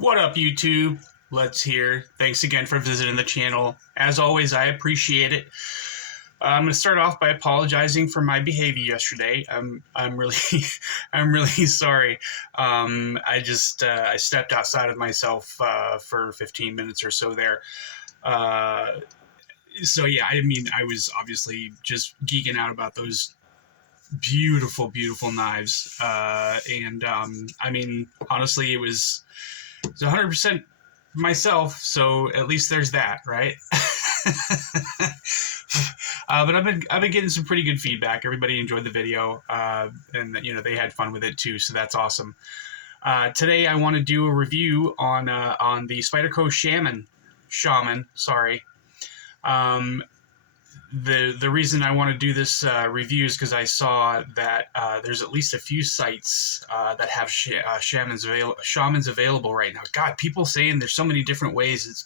What up, YouTube? Let's hear. Thanks again for visiting the channel. As always, I appreciate it. I'm going to start off by apologizing for my behavior yesterday. I'm really I'm really sorry. I stepped outside of myself for 15 minutes or so there. Uh, so yeah, I mean, I was obviously just geeking out about those beautiful knives. I mean, honestly, it's 100% myself, so at least there's that, right? But I've been getting some pretty good feedback. Everybody enjoyed the video, and they had fun with it too, so that's awesome. Today I want to do a review on the Spyderco Shaman. Sorry. The reason I want to do this review is because I saw that there's at least a few sites that have shamans available right now. God, people saying there's so many different ways. It's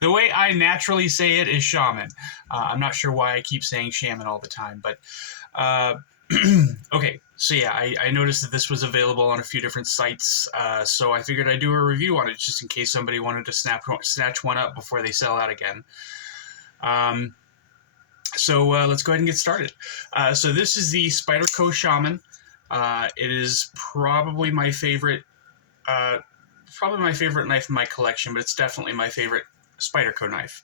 the way I naturally say it is shaman. I'm not sure why I keep saying shaman all the time, but okay. So yeah, I noticed that this was available on a few different sites, so I figured I'd do a review on it just in case somebody wanted to snatch one up before they sell out again. So let's go ahead and get started. So this is the Spyderco Shaman. It is probably my favorite knife in my collection, but it's definitely my favorite Spyderco knife.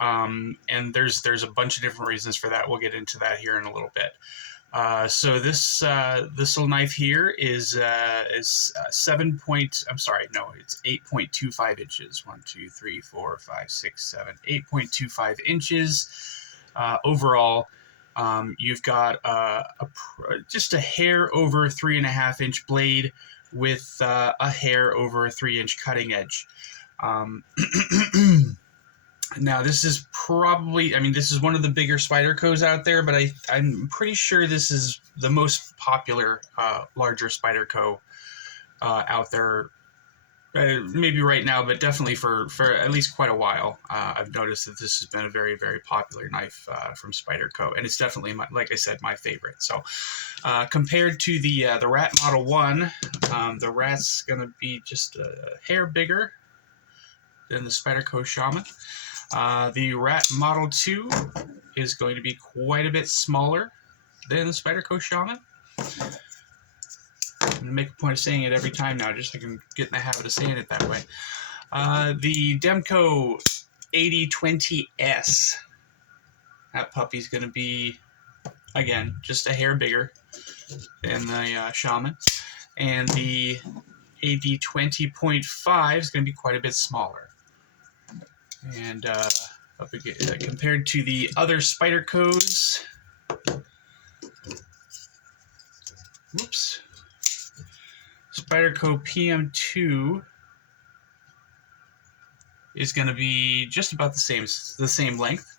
And there's a bunch of different reasons for that. We'll get into that here in a little bit. So this little knife here is 8.25 inches. 1, 2, 3, 4, 5, 6, 7, 8.25 inches. Overall, you've got just a hair over 3.5 inch blade with a hair over a 3-inch cutting edge. Now, this is probably, this is one of the bigger Spydercos out there, but I'm pretty sure this is the most popular, larger Spyderco out there. Maybe right now, but definitely for at least quite a while. I've noticed that this has been a very popular knife from Spyderco, and it's definitely, like I said, my favorite. So, compared to the Rat Model 1, the Rat's going to be just a hair bigger than the Spyderco Shaman. The Rat Model 2 is going to be quite a bit smaller than the Spyderco Shaman. I'm going to make a point of saying it every time now, just so I can get in the habit of saying it that way. The Demco 8020S. That puppy's going to be, again, just a hair bigger than the Shaman. And the AD20.5 is going to be quite a bit smaller. And compared to the other Spydercos, Spyderco PM2 is going to be just about the same length,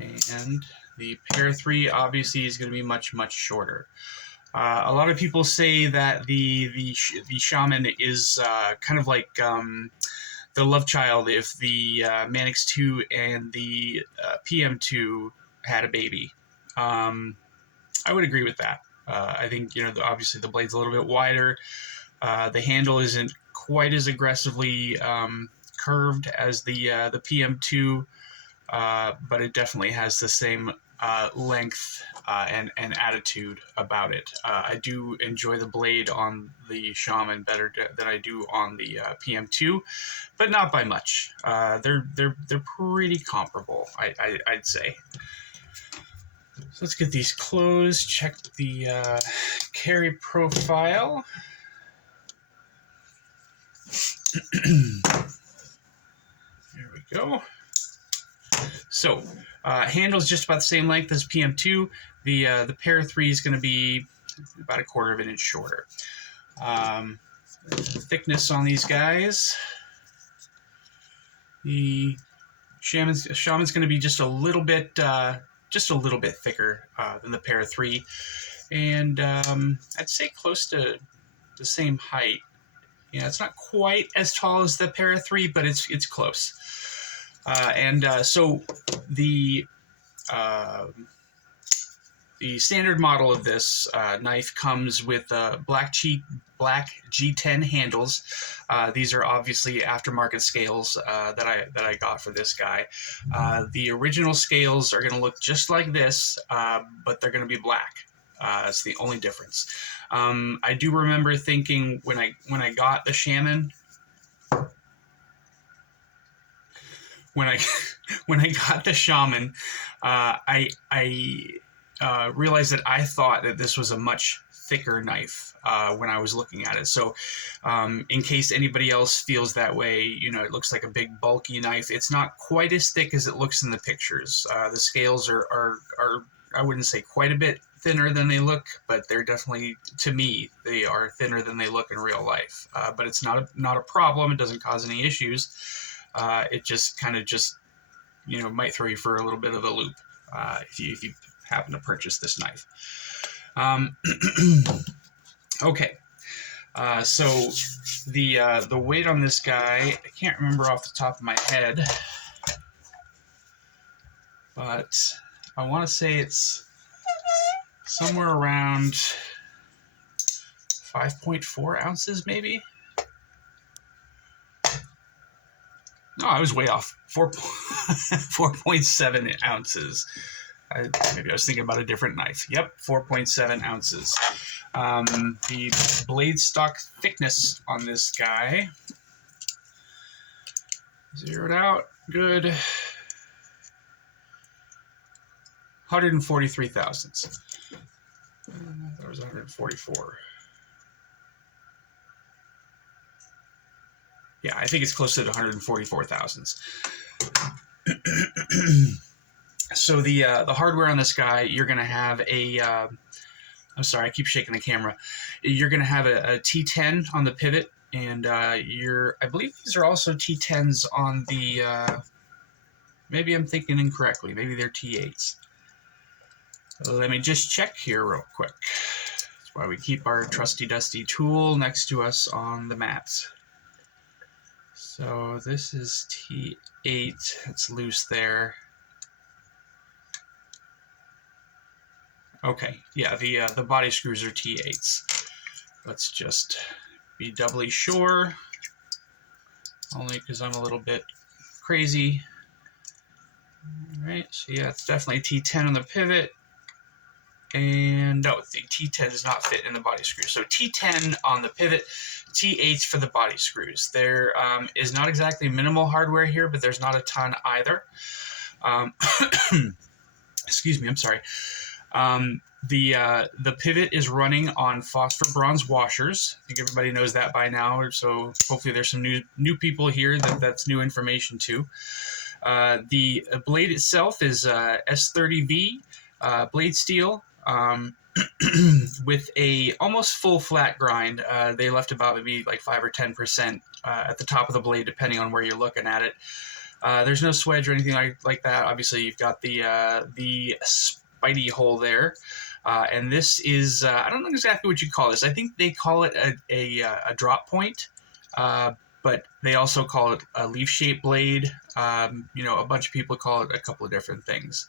and the Pair 3 obviously is going to be much shorter. A lot of people say that the Shaman is kind of like the love child if the Manix 2 and the PM2 had a baby. I would agree with that. I think, obviously the blade's a little bit wider. The handle isn't quite as aggressively curved as the PM2, but it definitely has the same length and attitude about it. I do enjoy the blade on the Shaman better than I do on the PM2, but not by much. They're pretty comparable, I'd say. So let's get these closed. Check the carry profile. There we go. So, handle's just about the same length as PM2. The Pair 3 is going to be about 1/4 inch shorter. Thickness on these guys. The Shaman's going to be just a little bit thicker than the Pair 3, and I'd say close to the same height. It's not quite as tall as the Pair 3, but it's close. So the standard model of this knife comes with black black G10 handles. These are obviously aftermarket scales that I got for this guy. The original scales are going to look just like this, but they're going to be black. That's the only difference. I do remember thinking when I got the Shaman, when I got the Shaman, I realized that I thought that this was a much thicker knife when I was looking at it. So in case anybody else feels that way, you know, it looks like a big bulky knife. It's not quite as thick as it looks in the pictures. The scales are I wouldn't say quite a bit thinner than they look, but they're definitely, to me, they are thinner than they look in real life. But it's not a problem. It doesn't cause any issues. It just kind of you know, might throw you for a little bit of a loop if you happen to purchase this knife. Okay, so the weight on this guy, I can't remember off the top of my head, but I want to say it's somewhere around 5.4 ounces, maybe. No, I was way off. 4.7 ounces. Maybe I was thinking about a different knife. Yep, 4.7 ounces. The blade stock thickness on this guy, zeroed out, good. 143 thousandths. That was 144. Yeah, I think it's closer to 144 thousandths. So the hardware on this guy, you're going to have a, I'm sorry, I keep shaking the camera. You're going to have a T10 on the pivot, and I believe these are also T10s on the, maybe I'm thinking incorrectly. Maybe they're T8s. Let me just check here real quick. That's why we keep our trusty dusty tool next to us on the mat. So this is T8. It's loose there. Okay, yeah, the body screws are T8s. Let's just be doubly sure, only because I'm a little bit crazy. All right, so yeah, it's definitely T10 on the pivot. And no, the T10 does not fit in the body screw. So T10 on the pivot, T8s for the body screws. There is not exactly minimal hardware here, but there's not a ton either. Excuse me, I'm sorry. The pivot is running on phosphor bronze washers. I think everybody knows that by now, so hopefully there's some new people here that's new information too. The blade itself is S30V blade steel with a almost full flat grind. They left about maybe like 5 or 10% at the top of the blade, depending on where you're looking at it. There's no swedge or anything like that. Obviously, you've got the Spidey hole there. And this is, I don't know exactly what you call this. I think they call it a drop point, but they also call it a leaf-shaped blade. You know, a bunch of people call it a couple of different things.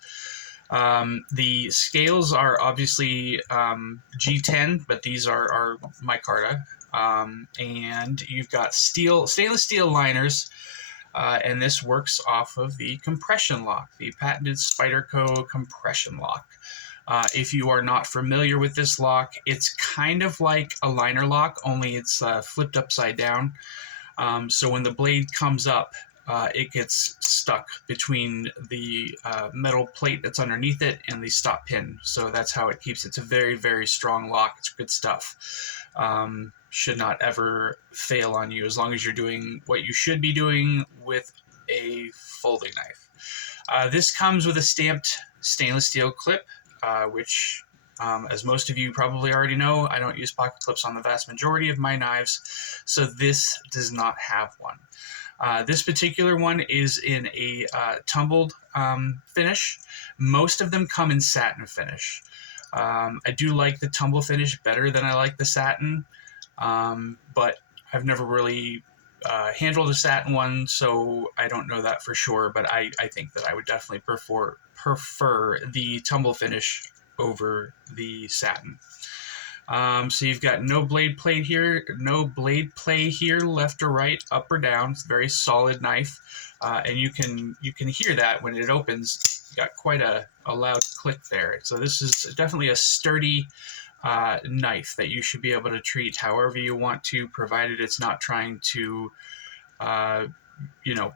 The scales are obviously G10, but these are micarta. And you've got stainless steel liners, and this works off of the compression lock, the patented Spyderco compression lock. If you are not familiar with this lock, it's kind of like a liner lock, only it's flipped upside down. So when the blade comes up, it gets stuck between the metal plate that's underneath it and the stop pin. So that's how it keeps it. It's a very, very strong lock. It's good stuff. Should not ever fail on you as long as you're doing what you should be doing with a folding knife. This comes with a stamped stainless steel clip, which, as most of you probably already know, I don't use pocket clips on the vast majority of my knives, so this does not have one. This particular one is in a tumbled finish. Most of them come in satin finish. I do like the tumble finish better than I like the satin, but I've never really handled a satin one, so I don't know that for sure, but I think that I would definitely prefer the tumble finish over the satin. So you've got no blade play here, left or right, up or down. It's a very solid knife, and you can hear that when it opens. You got quite a loud click there. So this is definitely a sturdy knife that you should be able to treat however you want to, provided it's not trying to, you know,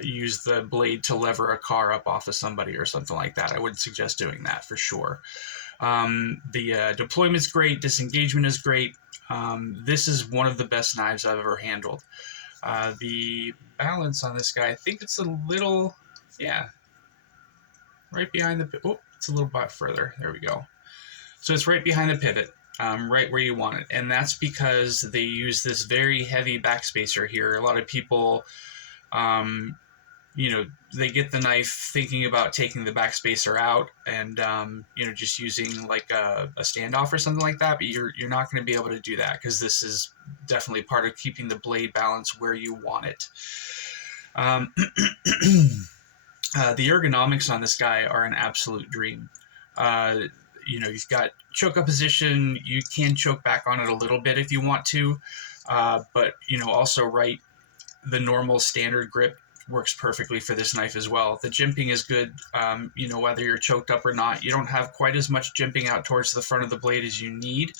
use the blade to lever a car up off of somebody or something like that. I wouldn't suggest doing that for sure. The deployment's great, disengagement is great. This is one of the best knives I've ever handled. The balance on this guy, I think it's a little, yeah, right behind the, oh, it's a little bit further. There we go. So it's right behind the pivot, right where you want it. And that's because they use this very heavy backspacer here. A lot of people, you know, they get the knife thinking about taking the backspacer out and, you know, just using like a standoff or something like that. But you're not going to be able to do that because this is definitely part of keeping the blade balance where you want it. The ergonomics on this guy are an absolute dream. You know, you've got choke up position. You can choke back on it a little bit if you want to, but you know, also right, the normal standard grip works perfectly for this knife as well. The jimping is good, you know, whether you're choked up or not. You don't have quite as much jimping out towards the front of the blade as you need.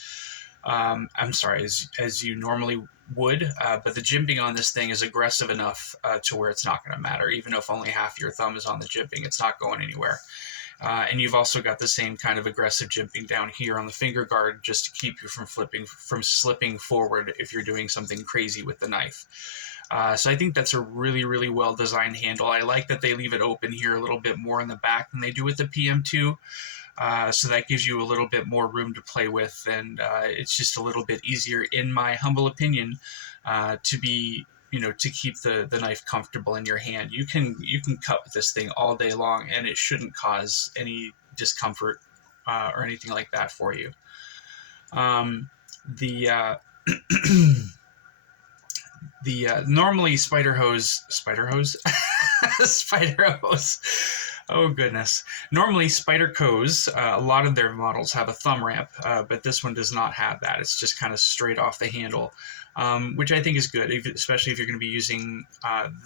I'm sorry, as you normally would, but the jimping on this thing is aggressive enough to where it's not going to matter. Even if only half your thumb is on the jimping, it's not going anywhere. And you've also got the same kind of aggressive jimping down here on the finger guard just to keep you from slipping forward if you're doing something crazy with the knife. So I think that's a really, really well designed handle. I like that they leave it open here a little bit more in the back than they do with the PM2. So that gives you a little bit more room to play with, and it's just a little bit easier, in my humble opinion, to be, you know, to keep the knife comfortable in your hand. You can cut with this thing all day long, and it shouldn't cause any discomfort or anything like that for you. Normally Spider hose. Oh goodness. Normally Spyderco's, a lot of their models have a thumb ramp, but this one does not have that. It's just kind of straight off the handle, which I think is good, especially if you're going to be using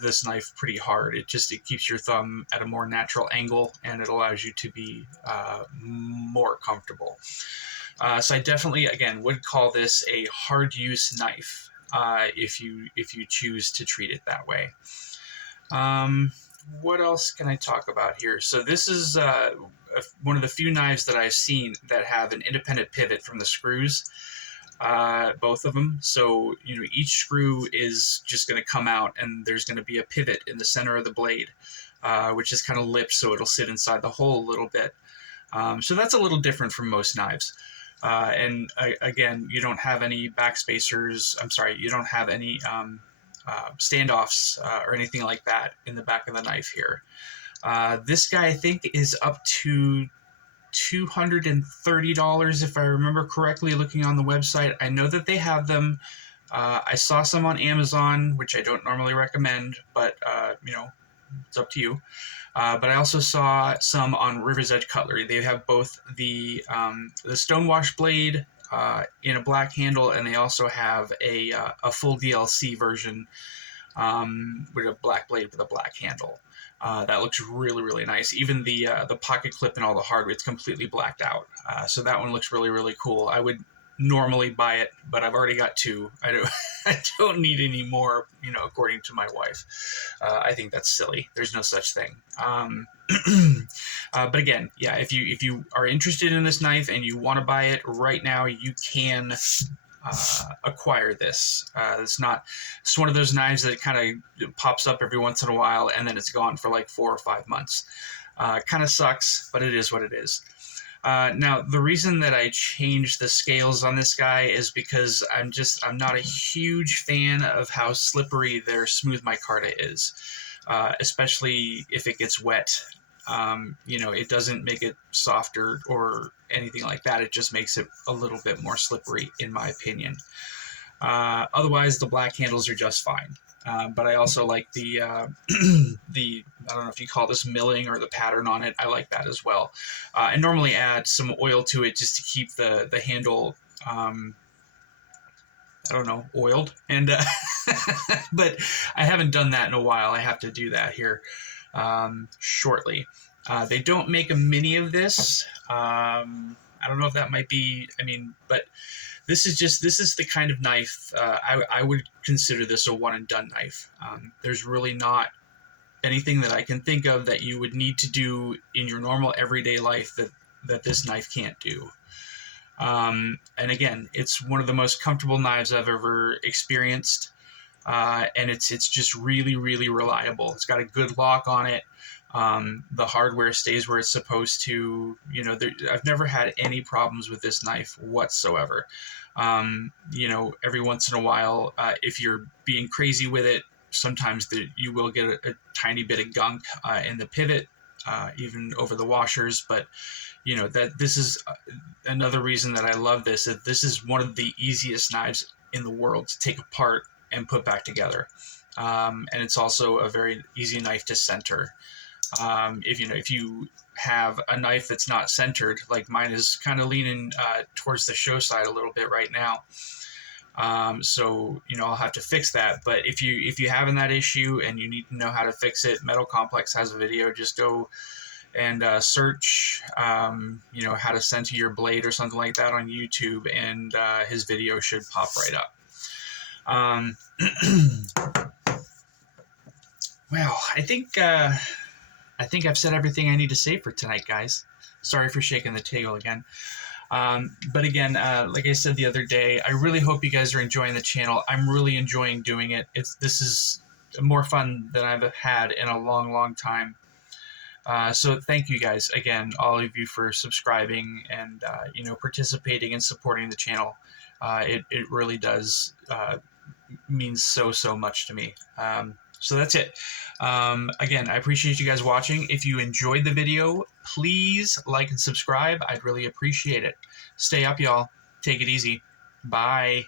this knife pretty hard. It keeps your thumb at a more natural angle, and it allows you to be more comfortable. So I definitely, again, would call this a hard use knife if you choose to treat it that way. What else can I talk about here? So this is one of the few knives that I've seen that have an independent pivot from the screws, both of them. So, you know, each screw is just going to come out, and there's going to be a pivot in the center of the blade, which is kind of lipped, so it'll sit inside the hole a little bit. So that's a little different from most knives. And again, you don't have any backspacers. I'm sorry, you don't have any standoffs or anything like that in the back of the knife here. This guy, I think, is up to $230 if I remember correctly looking on the website. I know that they have them. I saw some on Amazon, which I don't normally recommend, but you know, it's up to you. But I also saw some on River's Edge Cutlery. They have both the Stonewash blade in a black handle, and they also have a full DLC version with a black blade with a black handle. That looks really, really nice. Even the pocket clip and all the hardware, it's completely blacked out. So that one looks really, really cool. I would normally buy it, but I've already got two. I don't need any more, you know, according to my wife. I think that's silly. There's no such thing. But again, yeah, if you are interested in this knife and you want to buy it right now, you can acquire this. It's one of those knives that kind of pops up every once in a while and then it's gone for like 4 or 5 months. Kind of sucks, but it is what it is. Now, the reason that I changed the scales on this guy is because I'm not a huge fan of how slippery their smooth micarta is, especially if it gets wet. You know, it doesn't make it softer or anything like that. It just makes it a little bit more slippery, in my opinion. Otherwise, the black handles are just fine. But I also like the I don't know if you call this milling or the pattern on it. I like that as well. And normally add some oil to it just to keep the handle I don't know, oiled, and but I haven't done that in a while. I have to do that here shortly. They don't make a mini of this. I don't know if that might be. I mean, but this is the kind of knife I would consider this a one and done knife. There's really not anything that I can think of that you would need to do in your normal everyday life that this knife can't do. And again, it's one of the most comfortable knives I've ever experienced, and it's just really, really reliable. It's got a good lock on it. The hardware stays where it's supposed to. You know, I've never had any problems with this knife whatsoever. You know, every once in a while, if you're being crazy with it, sometimes you will get a tiny bit of gunk in the pivot, even over the washers, but you know, that this is another reason that I love this. That this is one of the easiest knives in the world to take apart and put back together, and it's also a very easy knife to center. If you have a knife that's not centered, like mine is kind of leaning towards the show side a little bit right now. So you know, I'll have to fix that. But if you having that issue and you need to know how to fix it, Metal Complex has a video. Just go and search, you know, how to center your blade or something like that on YouTube, and his video should pop right up. Well, I think I've said everything I need to say for tonight, guys. Sorry for shaking the table again. But again, like I said the other day, I really hope you guys are enjoying the channel. I'm really enjoying doing it. This is more fun than I've had in a long, long time. So thank you guys again, all of you, for subscribing and you know, participating and supporting the channel. It really does mean so much to me. So that's it. Again, I appreciate you guys watching. If you enjoyed the video, please like and subscribe. I'd really appreciate it. Stay up, y'all. Take it easy. Bye.